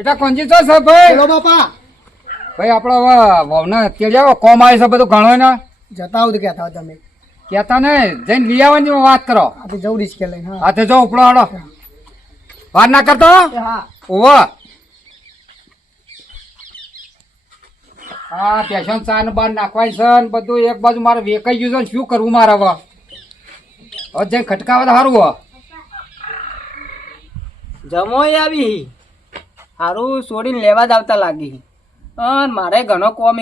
બેટા કોંજી છો સર ભાઈ? બોલો બાપા. ભાઈ આપડે વહુના અત્યારે જાઓ કોમ આવે છે બધું ઘણો ને જતા આવું તો કહેતા હોય તમે. કેતા ને જઈને લઈ આવવાની વાત કરો. આ તો જવું રિસ્કે લઈને. હા. હાથે જો ઉપડો હાડો વાર ના કરતો. હા. ઓવો હા પેશન ચા ને બાર નાખવાય છે ને બધું એક બાજુ મારે વેકાઈ ગયું છે ને શું કરવું મારે હવે જઈને ખટકાવે તો સારું હો. જમોય આવી હારું છોડીને લેવા જ આવતા લાગી અને મારે ઘણો કોમ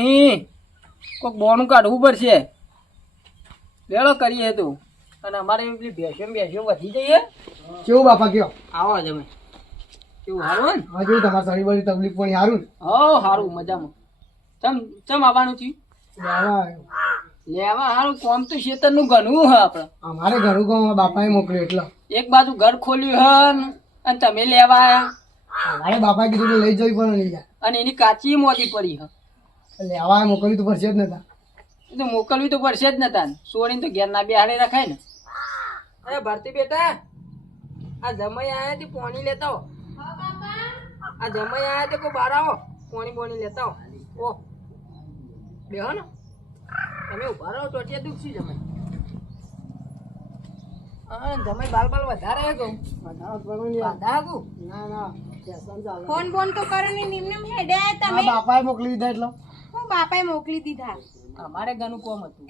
કોઈક બોનું કાઢવું પડશે. લેડો કરીએ તું અને અમારે પેલી ભેંસો વધી જઈએ. કેવું બાપા કયો? આવો જમે કેવું સારું ને? હા કેવું તમારે સારી બધી તકલીફ પણ સારું ને? હો સારું મજામાં. ચમ આવવાનું થયું? લેવા આવ્યો. લેવા સારું કોમ તો શેતરનું ઘણું હ આપણે. અમારે ઘરું કામ બાપાએ મોકલ્યું એટલે. એક બાજુ ઘર ખોલ્યું હન અને તમે લેવા આયા અમારે બાપાએ કીધું કે લઈ જવી પણ લઈ જાય. અને એની કાચી મોદી પડી હ. લેવા મોકલ્યું તો પડશે જ નતા. એ તો મોકલવી તો પડશે જ નતા ને. છોડીને તો ઘેર ના બેહાડે રખાય ને. અરે ભારતી બેટા આ જમાઈ આયા તે પાણી લેતા હો. આ જમાઈ આયા તે કોઈ બાર આવો પાણી બોણી લેતા હો. ઓ બેહો ને તમે ઉભા રહો ટોટિયા દુખશી જમાઈ. હા જમાઈ બાલ બાલ વધારે હે કહું વધારે કહું ના ના ફેશન ચાલે. ફોન ફોન તો કરો ને નિમને હેડે આયા આ તમે. બાપાએ મોકલી દીધા એટલે. હું બાપાએ મોકલી દીધા. અમારે ઘણું કોમ હતું.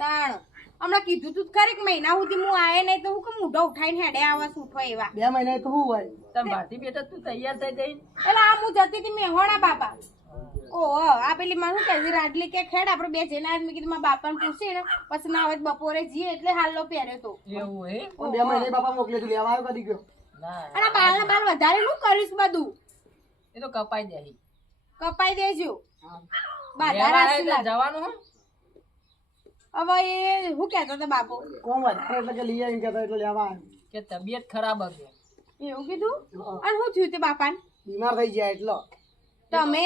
તાણ હમણાં કીધું તું જ ખરી કે મહિના સુધી હું આયે નહીં તો હું કે મોઢો ઉઠાઈને હેડે આવા સૂઠો એવા. 2 મહિના તો શું હોય? તમે ભારતી બેટા તું તૈયાર થઈ જઈ એટલે આ હું જતી હતી મેહોણા બાપા. ઓહો આ પેલી મારું કે રાડલી કે ખેડ આપણે બે જણા મેં કીધું મારા બાપાને પૂછી ને પછી ના હોય બપોરે જઈએ એટલે હાલો પહેર્યો તો. એવું હે 2 મહિને બાપા મોકલે તું લેવા આવ્યો કદી ગયો? ના અને બાલ બાલ વધારે શું કરીશ બધું એ તો કપાઈ જાય. કપાઈ દેજો. બાધા લેવા રાખી આયા એટલે જવાનું હે. હવે એ હું કહેતો હતો બાપુ કોમ વધારે એટલે કે લઈ આવીને કહેતા એટલે લેવા આવ્યો. કે તબિયત ખરાબ હતી. એવું કીધું. અને શું થયું તે બાપાને? બીમાર થઈ ગયા એટલો. તમે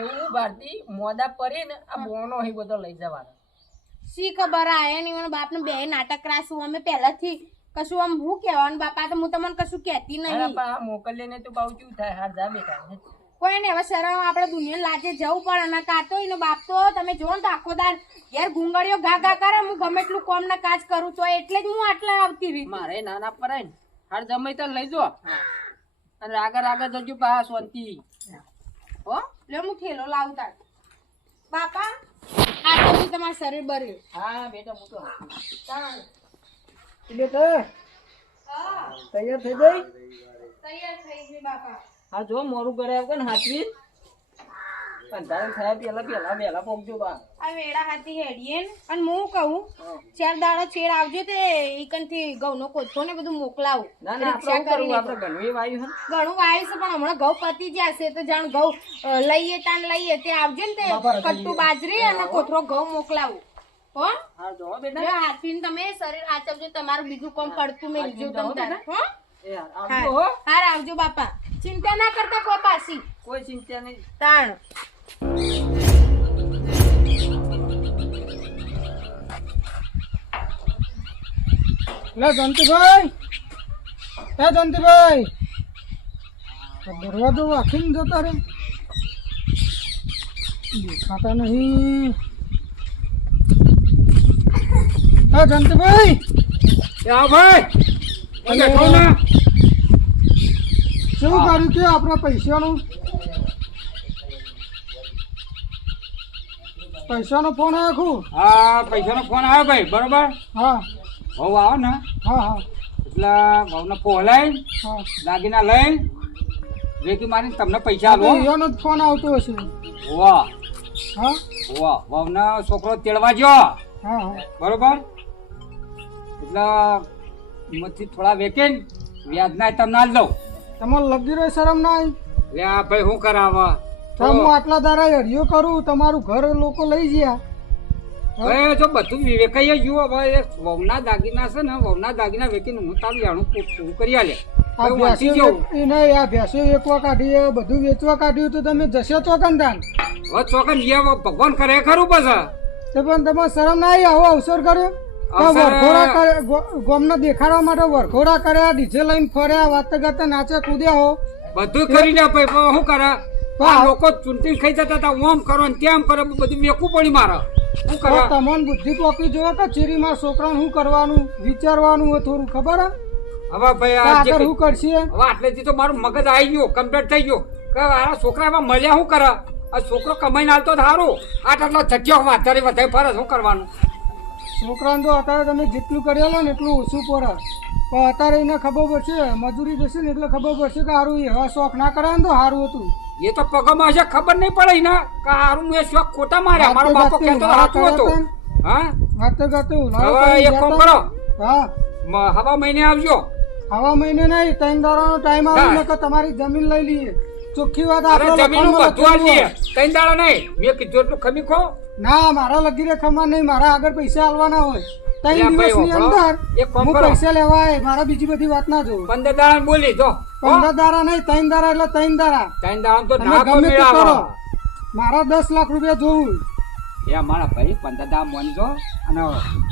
એવું ભારતી મોદા પડી ને આ બોનો હી બધો લઈ જવાનો. શી ખબર આયા નહીં મને બાપને બે નાટક રાખ્યું અમે પહેલાથી કશું આમ હું કહેવાનું બાપા તો હું તમને કશું કહેતી અરે નહીં. પણ આ મોકલીએ ને તો બાવ શું થાય? હાર જા બેટા. કોઈ ને હવે શરમ આપણે દુનિયા લાજે જવું પડે અને કાતો એનો બાપ તો તમે જો ને તો આખો દાર ઘેર ગુંગળીઓ ઘા ઘા કરે હું ગમે એટલું કોમ ના કાજ કરું તો એટલે જ હું આટલા આવતી રહી. મારે નાના પડાય ને હાર જમાઈ તો લઈ જો અને આગળ જજો પા શાંતિ હો. લે હું થેલો લાવતા બાપા આ તો બી તમારું શરીર બર્યું. હા બેટા હું તો બેટા તૈયાર થઈ ગઈ? તૈયાર થઈ ગઈ બાપા. હા જો મોરું કરે આવ ને હાથવી અંધારે થયા પેલા વહેલા પહોંચજો બા. આ વેડા હાથી હેડીએ ને અને હું કહું 4 દાડા છેડ આવજો તે ઈકનથી ઘઉંનો કોથળો ને બધું મોકલાવું. ના ના આપણે કરવું આપણે ઘણું એ વાયુ હે. ઘણું વાયું છે પણ હમણાં ઘઉં પતી જશે તો જાણ ઘઉં લઈએ તાન લઈએ તે આવજો ને તે કટ્ટુ બાજરી અને કોથળો ઘઉં મોકલાવું. હો હા જો બેટા જો હાથવીને તમે શરીર આચવજો તમારું બીજું કામ પડતું મેલજો તમે તાર. હો એ આવજો હો. હાર આવજો બાપા ચિંતા ના કરતા કોઈ પાછી કોઈ ચિંતા નહીં. તાણ લે જંતુભાઈ, એ જંતુભાઈ દરવાજો વાંખીને જતા રે દેખાતા નહીં. એ જંતુભાઈ આવ ભાઈ બેઠો ને. શું કર્યું કે આપણા પૈસાનો ફોન આવ્યો ખું? હા પૈસાનો ફોન આવ્યો ભાઈ બરોબર. હા ઘઉં આવો ને હા હા એટલે ઘઉંનો પોહલાઈ હા. દાગીના લઈ વેકી મારીને તમને પૈસા આલો. એનો જ ફોન આવતો હશે. વાહ હા વાહ વહુનો છોકરો તેડવા ગયો હા હા બરોબર એટલે મથી થોડા વેકેન વ્યાજ ના તમને આલ દઉં. તમારે લગી રહે શરમ ના આવી? લે આ ભાઈ શું કરાવવા તો હું આટલા દાડા હરિયો કરું તમારું ઘર લોકો લઈ ગયા. હવે જો બધું વેકાઈ જુઓ હવે વહુના દાગીના છે ને વહુના દાગીના વેકીને હું તારું જાણું પૂરું કરી આલે. આ હવે વાંચી ભેંસો જવું. એને આ ભેંસો વેચવા કાઢી બધું વેચવા કાઢ્યું તો તમે જશે તો કંદાન. હવે ચોકન જીયા ભગવાન કરે ખરું પછી તો પણ તમારે શરમ ના આવી આવો અવસર કર્યો? અવસર- વરઘોડા કરે ગોમને દેખાડવા માટે વરઘોડા કર્યા ડીજે લઈને ફર્યા વાત કરતા નાચે કૂદ્યા હો બધું કરી લે ભાઈ પણ શું કરે આ લોકો ચૂંટણી ખાઈ જતા હતા ઓમ કરો ને તેમ કરો બધું મેકવું પડી મારે શું કરે તમને બુદ્ધિ પોકી જોવો કે ચીરીમાં છોકરાને શું કરવાનું વિચારવાનું હોય થોડું ખબર હે હવે ભાઈ કે આ જે આગળ શું કરશે હવે આટલેથી તો મારું મગજ આવી ગયું કમ્પ્લીટ થઈ ગયું કે આ છોકરા એમાં મળ્યા શું કરે આ છોકરો કમાઈને આવતો સારું આટલો છઠ્યો વધારે વધારે ફરજ શું કરવાનું છોકરાને તો અત્યારે તમે જેટલું કરેલો ને એટલું ઓછું પડે પણ અત્યારે એને ખબર પડશે મજૂરી જશે ને એટલે ખબર પડશે કે સારું એ હવે શોખ ના કરે ને તો સારું હતું એ તો પગમાં હશે ખબર નહીં પડે ને કે હારું મેં શોખ ખોટા માર્યા મારો બાપો કહેતો સાચું હતું હા ગાતે ગાતે હવે એક કામ કરો હા હવા મહિને આવજો હવા મહિને નહીં 3 દાડાનો ટાઈમ આવે ને કે તમારી જમીન લઈ લઈએ ચોખ્ખી વાત અરે આપણે જમીન લખવામાં બધું લખેલું આલીએ હોય. 3 દાડા નહીં મેં કીધું એટલું ખમી ખો ના મારા લગી રેખામાં નહીં મારા આગળ પૈસા આલવાના હોય 3 અલ્યા ભાઈ, દિવસની હોભળો. અંદર એક કામ હું કરો. પૈસા લેવા આવે મારા બીજી બધી વાત ના જોઉં 15 દાડા બોલી જો 15 દાડા નહીં 3 દાડા એટલે 3 દાડા 3 દાડા તો તમે ના ગમે તે મેળાવો કરો મારા 10 લાખ રૂપિયા જોવું એ મારા ભાઈ 15 દાડા મોનજો અને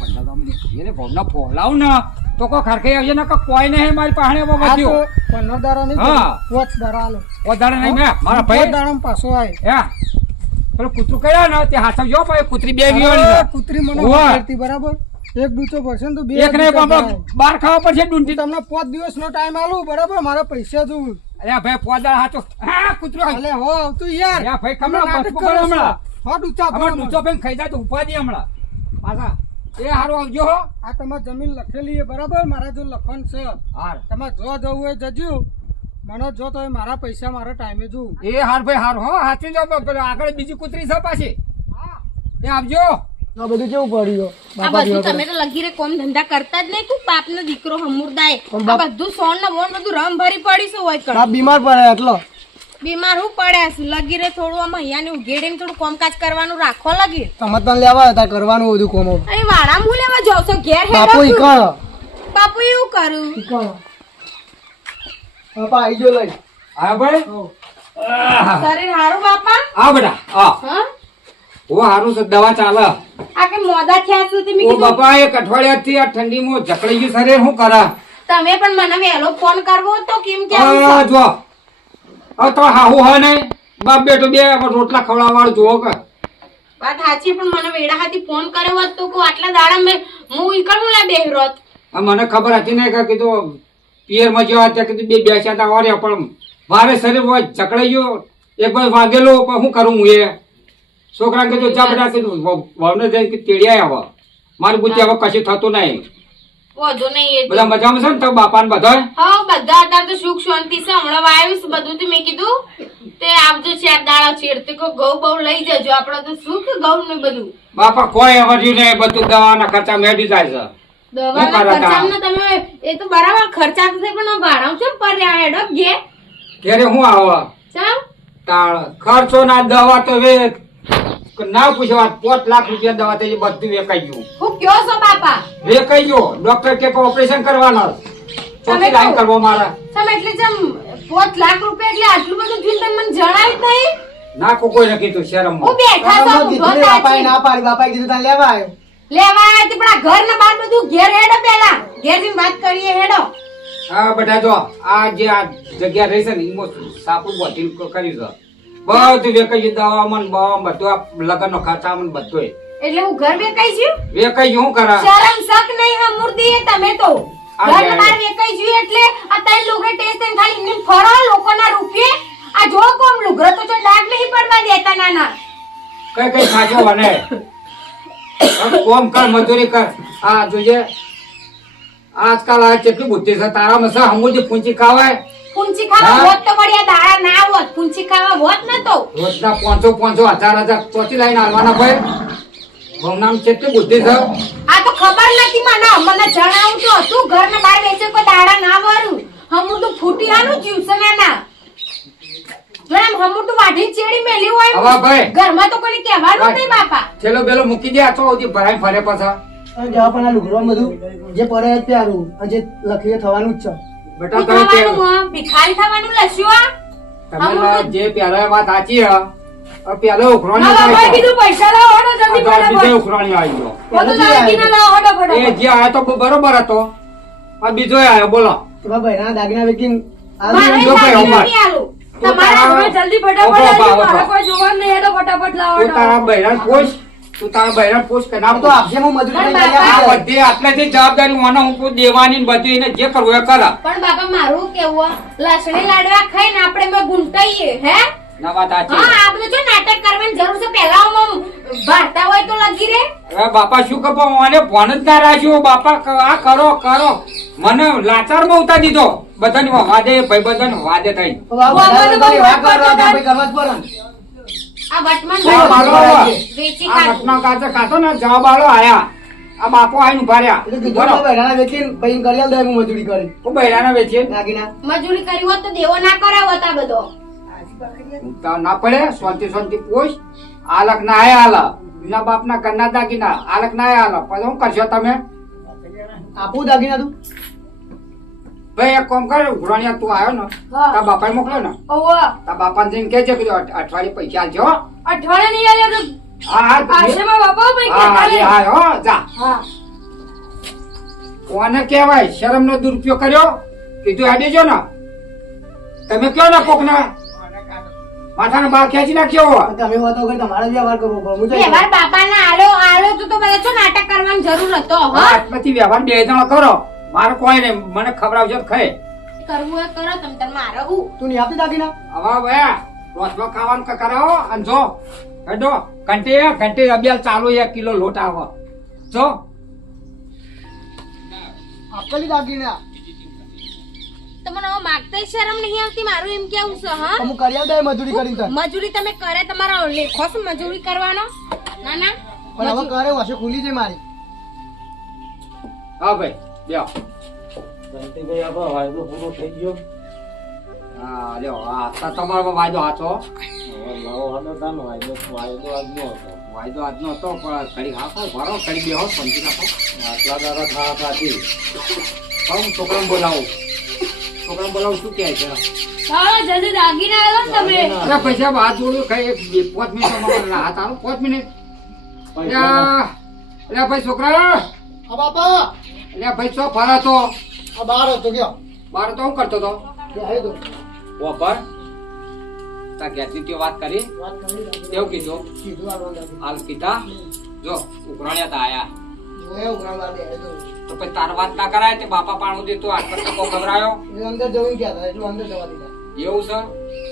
15 દાડા એને ભોગના ફોલાવ ને તો કોઈ ખરખાઈ આવશે ને કે કોઈ નહીં મારી પાસે એવો આ વધ્યો તો 15 દાડા નહીં હા. 5 દાડા આલો વધારે નહીં મેં મારા 5 ભાઈ દાડામાં પાછો આવે હે પેલું કૂતરું કર્યા ને તે હાથ જો ભાઈ કૂતરી બે વિયોળી છે. કૂતરી મને હોવે. કરતી બરાબર એક ડૂચો પડશે ને તો બે એક ને ડૂચા ભરાય. બાર ખાવા પડશે ડુંટી તમને 5 દિવસનો ટાઈમ આલું બરાબર મારા પૈસા જોવું અરે ભાઈ પોદાળ હાચો હા કૂતરું અલે હો આવતું યાર અરે ભાઈ તમે કમળા નાટક બચકું કરો કરો છો. હમણાં હો ડૂચા અમાર ભરો ડૂચો ભાઈ ખાઈ જાય તો ઉપાધિ હમણાં પાછા એ હારું આવજો હો આ તમારી જમીન લખેલી છે બરાબર મારા જો લખન છે હાર તમારે જો જવું હોય જજો મને જો તો મારા પૈસા મારા ટાઈમે જોઉં એ હાર ભાઈ હાર હો હાચી જો પેલો આગળ બીજી કૂતરી છે પાછી એ આવજો આ બધું કેવું પડ્યું આ બધું તમે તો લગી રે કોમ ધંધા કરતા જ નહીં તું પાપનો દીકરો હમુરદાય આ બધું સોન ને બોન બધું રમ ભરી પડીશું હોય કર બીમાર પડે એટલો બીમાર હું પડ્યા છું લગી રે થોડું આમાં અહીંયાને ઉઘેડીને થોડું કોમકાજ કરવાનું રાખો લગી તમે તને લેવા હતા કરવાનું બધું કોમો અહીં વાળા હું લેવા જાઉં છો ઘેર બાપુ હેડો ઈકણ બાપુ એવું કરું ઈકણ બાપા આઈ જો લઈ હા ભાઈ શરીર હારું બાપા આ બેટા આ હા ઓ હારું છે દવા ચાલે આ કે મોદા થયા સુધી મેં ઓ કીધું બાપા એક અઠવાડિયાથી આ ઠંડીમાં જકડાઈ ગયું શરીર શું કરે તમે પણ મને વહેલો ફોન કરવો તો કેમ કે આ જો આ તો હાહુ હે ને બાપ બેટો બે રોટલા ખવડાવવાળું જોવો કે વાત સાચી પણ મને વેડા હાથી ફોન કર્યો હોત તો કો આટલા દાડા મેં હું ઈકણ લા બેહરોત આ મને ખબર હતી ને કે કીધું પિયરમાં જેવા ત્યાં કીધું બે બેસ્યા હતા ઓર્યા પણ મારે શરીર જકડાઈ ગયું એક વાર વાગેલો પણ શું કરું હું એ છોકરા કીધું જા બેટા કીધું વહુને જઈને કે તેડી આવ મારી બુદ્ધિ હવે કશું થતું નહીં વધુ નહીં એ બધા મજામાં છે ને તો બાપા ને બધા હા બધા અત્યારે તો સુખ શાંતિ છે હમણાં વાવ્યું છે બધું તો મેં કીધું તે આવજો 4 દાડા છેડતે કો ઘઉં બહુ લઈ જજો આપડે તો સુખ ઘઉં ને બધું બાપા કોઈ વધ્યું નહીં બધું દવાના ખર્ચા મેળી જાય છે દવાના ખર્ચામાં તમે એ તો બરાબર ખર્ચા તો થાય પણ ભાડા છે પર હેડો ગે ઘેરે હું આવો ચમ તાળ ખર્ચો ના દવા તો વે ના પૂછવા 5 લાખ રૂપિયા દવા થઈ બધું વેકાઈ ગયું હું કયો છો બાપા વેકાઈ ગયો ડોક્ટર કે ઓપરેશન કરવાના ચોથી લાઈન કરવો મારા તમે એટલે જમ 5 લાખ રૂપિયા એટલે આટલું બધું થયું તમે મને જણાવ્યું નહીં નાખો કોઈ નથી તો શરમ હું બેઠા છો ઊભો થાચી. ના પાડી બાપાએ કીધું તને લેવા આવ્યો લેવા આવ્યા તે પણ આ ઘર ને બાર બધું ઘેર હેડો પેલા ઘેર જઈને વાત કરીએ હેડો હા બેટા જો આ જે આ જગ્યા રહી છે ને એમાં સાપુ બોધી કર્યું છે બધું વેકાઈ ગયું દવા મન બવા બધું આ લગ્ન નો ખર્ચા મન બધું એટલે હું ઘર વેકાઈ જ્યું વેકાઈ ગયું શું કરા શરમ શક નહીં હા મૂર્તિ તમે તો આ ઘર જાય. બાર વેકાઈ જ્યું એટલે આ તઈ લુગડે ટેસ્ટ ખાલી ઇન્ને ફરો લોકોના રૂપિયે આ જો કોમ લુગડો તો જો ડાઘ નહીં પડવા દેતા નાના કઈ કઈ ખાજો બને કોમ કર મજૂરી કર આ જોઈએ આજકાલ આ કેટલી બુદ્ધિ છે તારામાં છે હમુજી પૂંચી ખાવાય પૂંચી ખાવા હા. હોત તો મળ્યા દાડા ના હોત પૂંચી ખાવા હોત ન તો રોજના 500 1000 ચોથી લાઈન હાલવાના ભાઈ ભવનામ કેટલી બુદ્ધિ છે આ તો ખબર નથી મને જણાવું તો હતું ઘર ને બહાર વેચે કોઈ દાડા ના વરું હમું તો ફૂટી આનું જીવશે નાના જો એમ હમું તો વાઢી ચેડી મેલી હોય હવે ભાઈ ઘરમાં તો કોઈ કહેવાનું નહીં બાપા છેલ્લો બેલો મૂકી દે આ તો સુધી ભરાઈ ફરે પાછા જવા પણ આ લુગડો બધું જે પડે જ પ્યારું અને જે લખીએ થવાનું જ છે બેટા તમે તે થવાનું ભિખારી થવાનું લસ્યું તમે જે પેલા વાત સાચી હે પેલો ઉખરાણી ના બાબાએ આવી કીધું પૈસા લાવો હડો જલ્દી બીજો ફટાફટ ઉખરાણી આવી ગયો બધું દાગીના લાવો હડો એ ફટાફટ જે આયો તો બરોબર હતો આ બીજો આયો બોલો એમાં બહેરાના દાગીના વેચીને મારે જો ભાઈ, દાગીના અમાર. નહીં આલું. તો તમારા તારા- હાથમાં જલ્દી ઓપો, ફટાફટ ઓપો, આવજો. ઓપો. મારે કોઈ જોવાનું નહીં એટલે ફટાફટ લાવો. તું તારા બૈરાને પૂછ, તું તારા બૈરાને પૂછ કે ના તો પૂછ. આપશે હું મજૂરી પણ કરી બાપા- આપી આ દે. બધી આટલેથી જવાબદારી મને હું દેવાની ને બધી એને જે કરવું એ કરે. પણ બાપા મારું કેવું લસણી લાડવા ખાઈને આપણે મેં ગુંટાઈએ હે ના વાત સાચી. હા આ બધું જો નાટક કરવાની જરૂર છે પહેલા હું ભારતા હોય તો લગી રે હવે બાપા શું કહો મને ફોન જ ના રાખ્યો બાપા આ કરો કરો મને લાચાર માં ઉતારી દીધો બધાને વાદે ભાઈ બધાને વાદે થઈ તો આ બધા તો બધાની વાત બહુ કરવા હતા, વાત ભાઈ કરવા જ પડે ને. આ વટમાં જવાબ આલો હવે. વેચી આ કાઢું ઘટના કાચે કાચો ને જવાબ આલો આયા આ બાપો આઈને ઉભા રહ્યા એટલે કીધું બોલો તો બહેરાના વેચીને પછી કરી આલ દે હું મજૂરી કરી હું બૈરાને વેચીએ દાગીના મજૂરી કરી હોત તો દેવો ના કરાવો તા બધો ઉતાર ના પડે શાંતિ શાંતિ પૂછ આલક ના આયા આલા એના બાપ ના કન્ના દાગીના આલક ના આયા આલા પછી શું કરશો તમે આપું દાગીના તું ભાઈ એક કામ કરે ઉઘરાણીયા તું આવ્યો ને હા. તારા બાપાને મોકલો ને ઓવા તારા બાપાને જઈને કહેજે કે અઠવાડિયે પૈસા આલજો હો. અઠવાડિયે નહીં આલ્યા તો હા હા આશ્રમમાં બાપા ભાઈ હા કહેતા એ ને. હા હો જા હા કોને કહેવાય શરમ નો દુરુપયોગ કર્યો કીધું હેડી જો ને તમે કયો ને કોક ને માથાનો બાર ખેંચી નાખ્યો હોય. તમે વાતો કરી તમારે વ્યવહાર કરવો પડે હું જઈ વ્યવહાર બાપાના આલો આલો તો બધા છો નાટક કરવાની જરૂર હતો હા, હા આટલાથી વ્યવહાર બે જણા કરો મારે કોઈ નહીં મને ખવડાવજો તો ખાય કરવું એ કરો તમ તાર મારે હું તું નહીં આપતી દાગીના હવે ભાઈ રોટલો ખાવાનું કરાવો અને જો હેડો ઘંટી અભિયાન ચાલુ 1 કિલો લોટ આવે જો આપેલી દાગીના તમને હવે માગતાય શરમ નહીં આવતી મારું એમ કેવું છે હા તો હું કરી આલ દે મજૂરી કરીને તને. મજૂરી તમે કરે તમારો લેખો છે મજૂરી કરવાનો ના ના પણ હવે કરે હશે ખુલી છે મારી હા ભાઈ લ્યો શાંતિભાઈ આપણો વાયદો પૂરો થઈ ગયો હા લ્યો હા તો તમારો વાયદો હાચો હવે લાવો હલો તાનો વાયદો આજનો હતો વાયદો આજનો હતો પણ કડી હાફો ભરો કડી બેહો સમજી નાખો આટલા દાડા થા હતી પણ હું છોકરાને બોલાવું શું કહે છે ચાલો જલ્દી દાગીના આલો ને તમે અરે પૈસા હાથ જોડ્યું કઈ 5 મિનિટ હાથ આલો 5 મિનિટ અરે ભાઈ છોકરા હા બાપા અરે ભાઈ છો ફરા તો આ બાર હતો ગયો બાર તો હું કરતો તો તે આવી તો વપર તા ઘેરથી તે વાત કરી વાત કરી તેવું કીધું કીધું આ રોંદા હાલ કીધા જો ઉઘરાણ્યા તા આયા જોયા ઉઘરાણવા દે તો તો પછી તાર વાત ના કરાય તે બાપા પાણું દેતો આટલો ટકો ખબરાયો એ અંદર જવું ગયા હતા એટલું અંદર જવા દીધા એવું છે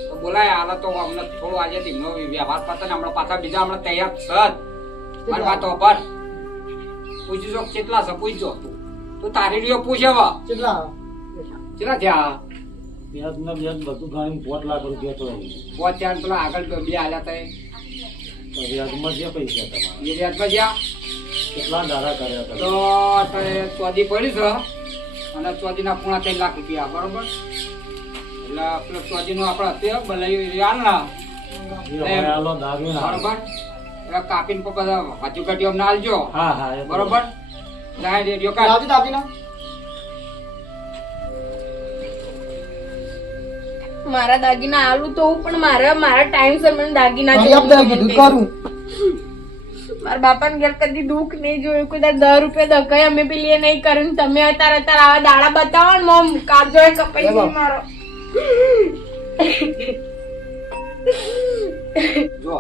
તો બોલાય હાલ તો અમને થોડું આજે ધીમનો વ્યવહાર પતે ને હમણાં પાછા બીજા હમણાં તૈયાર છે મારી વાતો પર પૂછજો કેટલા છે પૂછજો તું તારી રીયો પૂછ હવે કેટલા કેટલા થયા વ્યાજ ને વ્યાજ બધું ગાણી 5 લાખ રૂપિયા તો પહોંચ્યા ને પેલા આગળ બે આલ્યા તા વ્યાજમાં જે પૈસા તમારા એ વ્યાજમાં જ્યાં કેટલા દાડા કર્યા તો હતા તે ચોદી પડી છે અને ચોદીના પૂણા 3 લાખ રૂપિયા બરોબર એટલે પેલો ચોદીનો આપણે અત્યારે બલાઈ આલના એ હવે આલો દાગીના બરોબર એટલે કાપીને બધા હજુ ઘટી અમને આલજો હા હા એ બરોબર લાય રેડિયો કાઢ આવતી દાગીના મારા દાગીના આલુ તો હું પણ મારા ટાઈમ સર મને દાગીના કરી આપ દે કીધું કરું મારા બાપાને ઘેર કદી દુઃખ નહીં જોયું કોઈ 10 રૂપિયા દકાઈ અમે પેલી એ નહીં કર્યું તમે અત્યારે આવા દાડા બતાવો ને મમ કાળજો એ કપાઈ ગઈ મારો જો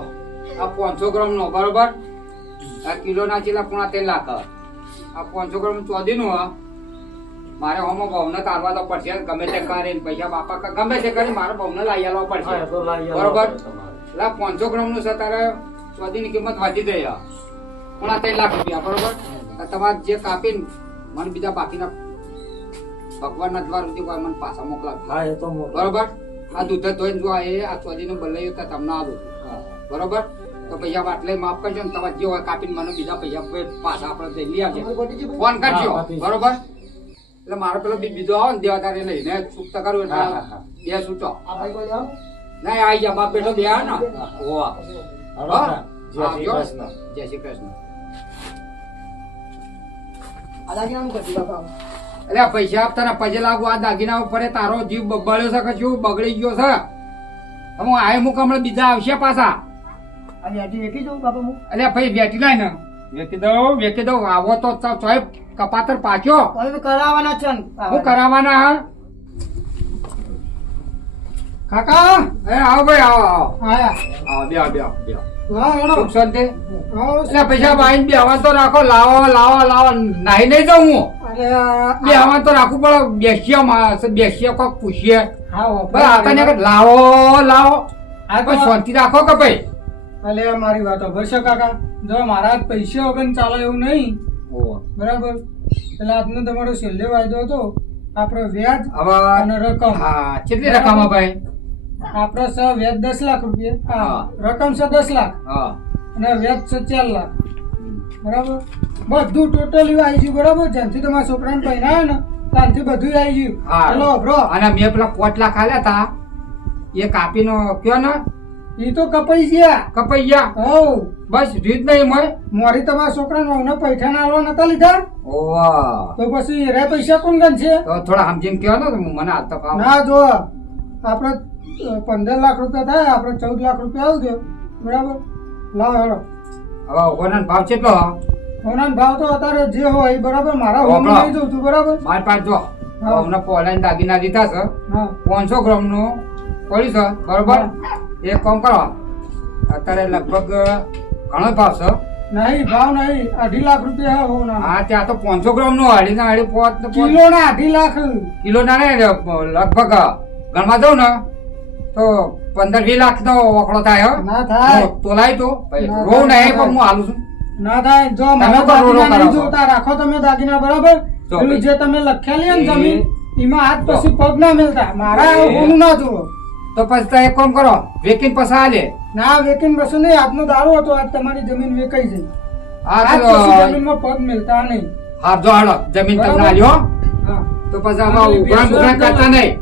આ 500 ગ્રામ નો બરોબર આ કિલો ના ચેલા પૂણા 3 લાખ આ 500 ગ્રામ ચોદી નું મારે હોમો ભાવને તારવા તો પડશે ગમે તે કરીને પૈસા બાપા ગમે તે કરી મારે ભાવને લાવી આલવા હા, એ તો પડશે લાવી આલવા બરોબર પડે તમારે. એટલે 500 ગ્રામ નું છે તારે ચોદીની કિંમત વધી ગઈ પૂણા 3 લાખ રૂપિયા બરોબર આ તમારે જે કાપીને મને બીજા બાકીના ભગવાનના દ્વાર સુધી કોઈ મને પાછા મોકલાવજો હા એ તો મોટો બરોબર આ દૂધ જ ધોઈને જો આ એ આ ચોદીનું બદલાયું તો તમને આલું હા બરોબર તો પૈસા આટલે માફ કરજો ને તમારે જે હોય કાપીને મને બીજા પૈસા પાછા આપણે લઈ આવજો ફોન કરજો હા, પતી. બરોબર એટલે મારો પેલો બીજો આવે ને દેવાદારે લઈને ચૂકતા કરું હા, હા, હા. એટલે બે છૂટો આ ભાઈ કોઈ આવું ના આવી જા બાપ બેઠો બે આવે ને હોવા હાલો હા? ના. જય શ્રી આવજો. કૃષ્ણ. જય શ્રી કૃષ્ણ આ દાગીનાનું કરતી બાપા એટલે આ પૈસા આપતા ને પજે લાગુ આ દાગીના ઉપર તારો જીવ બળ્યો છે કે શું બગડી ગયો છે હું આ મુક હમણાં બીજા આવશે પાછા આ બેટી વેકી જવું બાપા હું એટલે ભાઈ બેઠી લાય ને વેકી દઉં આવો તો ચોય કપાતર પાક્યો હવે તો કરાવવાના છે ને હું કરાવવાના હા કાકા એ આવો ભાઈ આવો આવો આયા આવો બે બે બે હા હેડો સુખ શાંતિ હા, એટલે પૈસા બાઈને બે હવા તો રાખો લાવો લાવો લાવો નાહી નહીં જાઉં હું અરે બે હવા તો રાખવું પડે બેસીએ કોક પૂછીએ હા બસ આતા ને લાવો લાવો આ કોઈ તો શાંતિ રાખો કે ભાઈ અલે મારી વાત ભરશે કાકા જો મારા પૈસા વગર ચાલે એવું નહીં બરાબર એટલે આજનો તમારો છેલ્લે વાયદો હતો આપણો વ્યાજ હવે અને રકમ હા કેટલી રકમ ભાઈ આપણો સ વ્યાજ 10 લાખ રૂપિયા હા. રકમ છે 10 લાખ હા અને વ્યાજ છે 4 લાખ બરાબર બધું ટોટલી આવી ગયું બરાબર જ્યાંથી તમારા છોકરાને પહેરાયો ને ત્યાંથી બધું આવી ગયું હા. ચલો બ્રો અને મેં પેલા 5 લાખ આલ્યા તા એ કાપીનો કયો ને એ તો કપાઈ ગયા કપાઈ ગયા હો બસ રીત નહીં મળે મોરી તમારા છોકરાને વહુને પૈઠાના આલવા નતા લીધા ઓવા તો પછી રે પૈસા કોણ ગણશે તો થોડા સમજીને કયો ને તો મને હાલતા ફાવ ના જો આપણે 15 લાખ રૂપિયા થાય આપણે 14 લાખ રૂપિયા આવજો બરાબર લાવો હેડો હવે ઓગોના ભાવ કેટલો હોના ભાવ તો અત્યારે જે હોય એ બરાબર મારા હોમ હોપળો. લઈ જઉં છું બરાબર મારી પાસે જો હા. હમણાં પોલાઈને દાગીના લીધા છે હા 500 ગ્રામ નું પડ્યું છે બરોબર એક કામ કરો અત્યારે લગભગ ઘણો ભાવ છે નહીં ભાવ નહીં 2.5 લાખ રૂપિયા હોના હા ત્યાં તો 500 ગ્રામ નું અઢી ના અઢી પોત ને પોત કિલો ના 2.5 લાખ કિલો ના ને લગભગ ગણવા દઉં ને તો 15-20 લાખ નો ઓકળો થાય હો ના થાય તોલાય તો ભાઈ ના રોવ થાય, નહીં ના પણ હું હાલું છું ના થાય જો તમે મારા તો રોલો દાગીના નહીં કરાવો. જોતા રાખો તમે દાગીના બરાબર જો પેલું ભાઈ. જે તમે લખ્યા ને એ- જમીન એમાં હાથ પછી પગ ના મેલતા મારા એ- હોમ ના જુઓ તો પછી તો એક કામ કરો વેકીન પસા આલે ના વેકીન બસો નહીં આજનો દારો હતો આજ તમારી જમીન વેકાઈ જઈ આ આજ તો પછી જમીનમાં પગ મેલતા નહીં હા જો હાલો જમીન તમને બરાબર. આલ્યો હા તો પછી આમાં ઉઘરાણ બુઘરાણ કરતા નહીં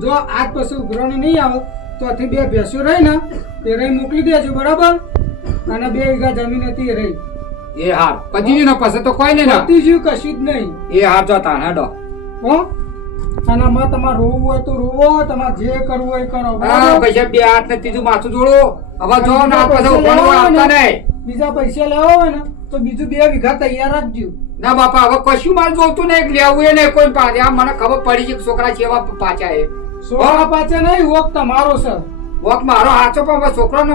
જો આજ પછી ઉઘરાણી નહીં આવે તો આથી 2 ભેંસો રહી ને એ રહી મોકલી દેજો બરાબર અને 2 વીઘા જમીન હતી એ રહી એ હાર પછી ને પછી તો કોઈ નહીં ને પતી જ્યું કશું જ નહીં એ હાર જોતા હેડો હો અને આમાં તમારે રોવું હોય તો રોવો તમારે જે કરવું હોય એ કરો હા બરાબર? પૈસા બે હાથ ને ત્રીજું માથું જોડો હવે જો ને આ પછી ઉઘરાણ આવતા નહીં બીજા પૈસા લેવા હોય ને તો બીજું 2 વીઘા તૈયાર રાખજો ના બાપા હવે કશું મારે જોતું નહીં લેવું એ નહીં કોઈ પાસે આ મને ખબર પડી છે કે છોકરા કેવા પાછા એ સોના પાછા નહીં વોક તમારો છે વોક મારો હાચો પણ હવે છોકરાને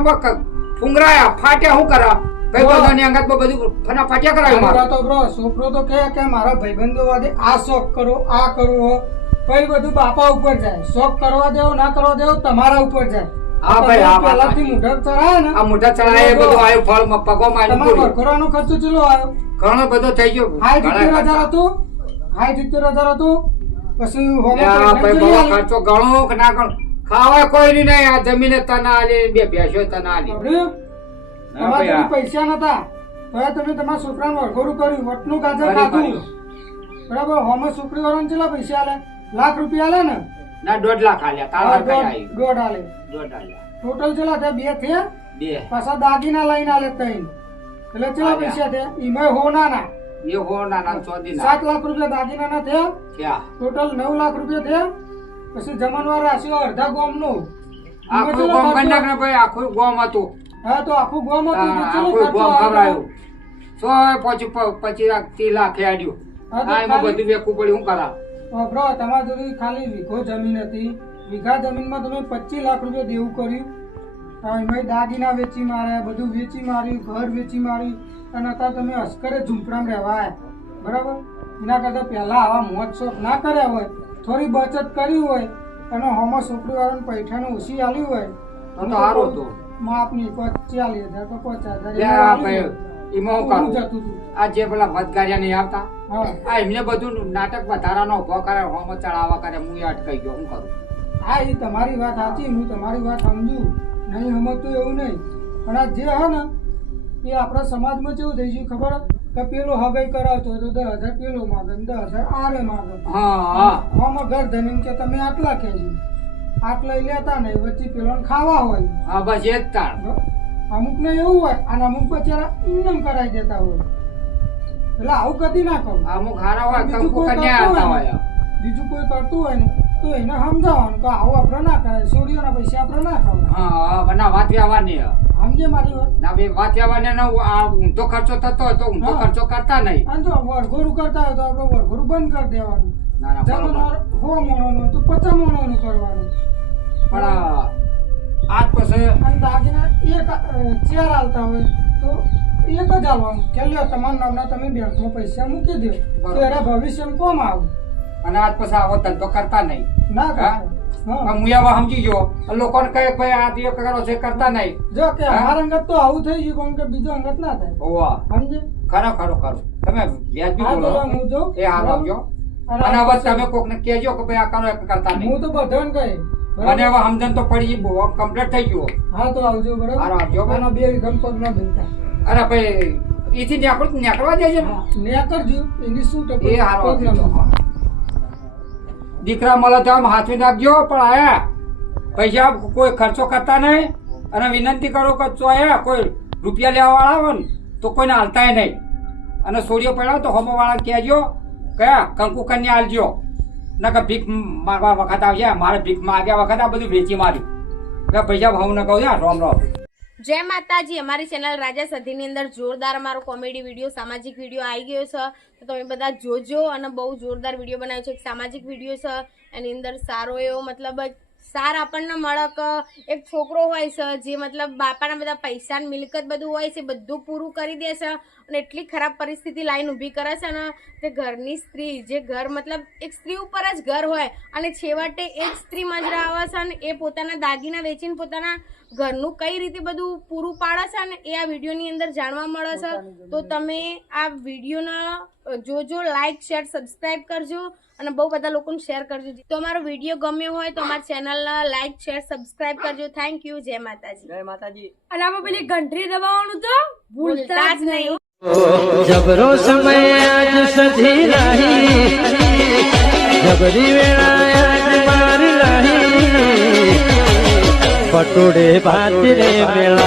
ફુંગરાયા ફાટ્યા શું કરા કઈ બધાની અંગતમાં બધું ફના ફાટ્યા કરાવ્યું મારે તો બ્રો છોકરો તો કે મારા ભાઈબંધો વાદે આ શોખ કરો આ કરવો કઈ બધું બાપા ઉપર જાય શોખ કરવા દેવો ના કરવા દેવો તમારા ઉપર જાય હા ભાઈ, હા, હા, પહેલાથી મોઢા ચડાયા ને આ મોટા ચડાય એ બધું આવ્યું ફળ પગો મારી તમારો પૂરી કરવાનો ખર્ચો ચેલો આવ્યો ઘણો બધો થઈ ગયો હાઈ ઘણા 70,000 ખર્ચા. હતું હાઈ 70,000 હતું પછી હોમો લ્યા ભાઈ પૈસા બહુ ખર્ચો ઘણો કે ના ઘણો ખાવા કોઈ નહીં આ જમીને તના આલી બે ભેંસો તના આલી સાંભળ્યું? ના તમારા ભાઈ, જોડે હા. પૈસા નતા હવે તમે તમારા છોકરાને વરઘોડું કર્યું વટનું ગાજર કર્યું, ખાધું કર્યું. બરાબર હોમો છોકરી વાળાને કેટલા પૈસા આલે લાખ રૂપિયા આલે ને ના 1.5 લાખ આલ્યા તારા કઈ આવી દોઢ આલે 1.5 આલ્યા ટોટલ કેટલા થયા 2 થયા બે પાછા દાગીના લઈને આલે 3 એટલે કેટલા આલ્યા. પૈસા થયા ઈમાં હોનાના એ હો નાના ચોદી ના 7 લાખ રૂપિયા દાગીનાના થયા ક્યાં ટોટલ 9 લાખ રૂપિયા થયા પછી જમણવાર રાખ્યો અડધા ગોમનું આખું ગોમ કંડક ને ભાઈ આખું ગોમ હતું હા તો આખું ગોમ હતું તો ચેલો આખું ખર્ચો ગોમ આવ્યો? ખવડાયું 25 લાખ 30 લાખ આડ્યું હા તો આ એમાં ખાલી- બધું વેકવું પડ્યું શું કરા બ્રો તમારી જોડે ખાલી વીઘો જમીન હતી વીઘા જમીનમાં તમે 25 લાખ રૂપિયા દેવું કર્યું એમાં દાગીના વેચી માર્યા બધું વેચી માર્યું ઘર વેચી માર્યું અને અત્યારે તમે અસ્કરે ઝૂંપડામાં રહેવા આવ્યા બરાબર એના કરતાં પહેલા આવા મોજ શોખ ના કર્યા હોય થોડી બચત કરી હોય અને હોમો છોકરીવાળાને પૈઠાનું ઓછી આલ્યું હોય તો સારું હતું માપની 40,000 તો 50,000 લે આ ભાઈ એમાં હું પૂરું કરું જતું હતું. આ જે પેલા વચગારિયા નહીં આવતા હા આ એમને બધું નાટક વધારાનો ઉભો કરે હોમ ચડાવવા કરે હું એ અટકાઈ ગયો શું કરું હા એ તમારી વાત સાચી હું તમારી વાત સમજુ નહીં સમજતું એવું નહીં પણ આ જે હે ને એ આપણા સમાજમાં કેવું થઈ ગયું ખબર હે? કે પેલો હગાઈ કરાવતો હોય તો 10,000 પેલો માગે ને 10,000 આરે માગે હા આમાં ઘર ધણીને કે તમે આટલા કહેજો આટલા લેતા નહીં વચ્ચે પેલો ખાવા હોય હા બસ એ જ તાણ અમુક ને એવું હોય અને અમુક બચારા એમ કરાવી દેતા હોય એટલે આવું કદી ના કરું અમુક હારા હોય બીજું કંકુ કોઈ કન્યા કરતું આવતા હોય ને, હોય બીજું કોઈ કરતું હોય ને તો એને સમજાવવાનું કે આવું આપણે ના કરાય સોડીઓના પૈસા આપણે ના ખાવા હા બના વાત વ્યવહારની હે. સમજે મારી વાત ના ભાઈ વાત વ્યવહારને ના આ ઊંધો ખર્ચો થતો હોય તો ઊંધો હા. ખર્ચો કરતા નહીં અને જો વરઘોડું કરતા હોય તો આપણે વરઘોડું બંધ કરી દેવાનું ના ના બરોબર જમણવાર 100 મોણાનું હોય તો 50 મોણાનું કરવાનું પણ આજ પછી અને દાગીના એક ચાર હાલતા હોય તો એક જ હાલવાનું કે લ્યો તમારા નામના તમે બેંકમાં પૈસા મૂકી દો તો એના ભવિષ્યમાં કોમ આવું અને આજ પછી આવો ધંધો કરતા નહીં. ના હા? કરતા. હા. હું એવા સમજી ગયો લોકોને કહે કે ભાઈ આ દિયો કરો છે કરતા નહીં. જો કે હા? અમારા અંગત તો આવું થઈ ગયું કેમ કે બીજો અંગત ના થાય ઓવા સમજે ખરો તમે વ્યાજબી હા, બોલો. તો હું જો. એ હાલ આવજો. અને અને હવે તમે કોકને કહેજો કે ભાઈ આ કરો એ કરતા નહીં. હું તો બધાને કહી મને હવે સમજણ તો પડી ગઈ કમ્પ્લીટ થઈ ગયું. હા તો આવજો હારો બરાબર આવજો. આના બે વિઘમ પગ ના બનતા અરે ભાઈ એથી નીકળવા દેજે ને. ને કરજો એની શું ટપક એ હારો પગ ના આવજો. બનતા. દીકરા મળે તો આમ હાથવી નાખજો પણ આયા પૈસા કોઈ ખર્ચો કરતા નહીં. અને વિનંતી કરો કે જો આયા કોઈ રૂપિયા લેવા વાળા આવે ને તો કોઈને હાલતાય નહીં. અને સોડિયો પડ્યો તો હોમો વાળા કહેજો કયા કંકુ કન્યા હાલજો નકર ભીખ માગવા વખત આવશે. મારે ભીખ માગ્યા વખત આ બધું વેચી માર્યું કે પૈસા ભાવ ન કહું યાર રોમ રોમ. જય માતાજી. અમારી ચેનલ રાજા સધીની અંદર જોરદાર અમારો કોમેડી વિડીયો સામાજિક વિડીયો આવી ગયો છે તો તમે બધા જોજો. અને બહુ જોરદાર વિડીયો બનાવ્યો છે. એક સામાજિક વિડીયો છે એની અંદર સારો એવો મતલબ સાર આપણને મળે કે એક છોકરો હોય છે જે મતલબ બાપાના બધા પૈસા ને મિલકત બધું હોય છે બધું પૂરું કરી દે છે અને એટલી ખરાબ પરિસ્થિતિ લાઈન ઊભી કરે છે ને તે ઘરની સ્ત્રી જે ઘર મતલબ એક સ્ત્રી ઉપર જ ઘર હોય અને છેવટે એ જ સ્ત્રી મજરા આવે છે અને એ પોતાના દાગીના વેચીને પોતાના ઘરનું કઈ રીતે બધું પૂરું પાડે છે અને એ આ વિડીયોની અંદર જાણવા મળે છે. તો તમે આ વિડીયોને જોજો, લાઈક શેર સબસ્ક્રાઈબ કરજો અને બહુ બધા લોકોને શેર કરજો. તો અમારો વિડીયો ગમ્યો હોય તો અમારી ચેનલને લાઈક શેર સબસ્ક્રાઈબ કરજો. Thank you. જય માતાજી. જય માતાજી. અને આમાં પેલી ઘંટડી દબાવવાનું તો ભૂલતા જ નહીં. જબરો સમય આજ સધી રહી જબરી વેળા આજ મારી રહી પટોળે ભાત રે વેળા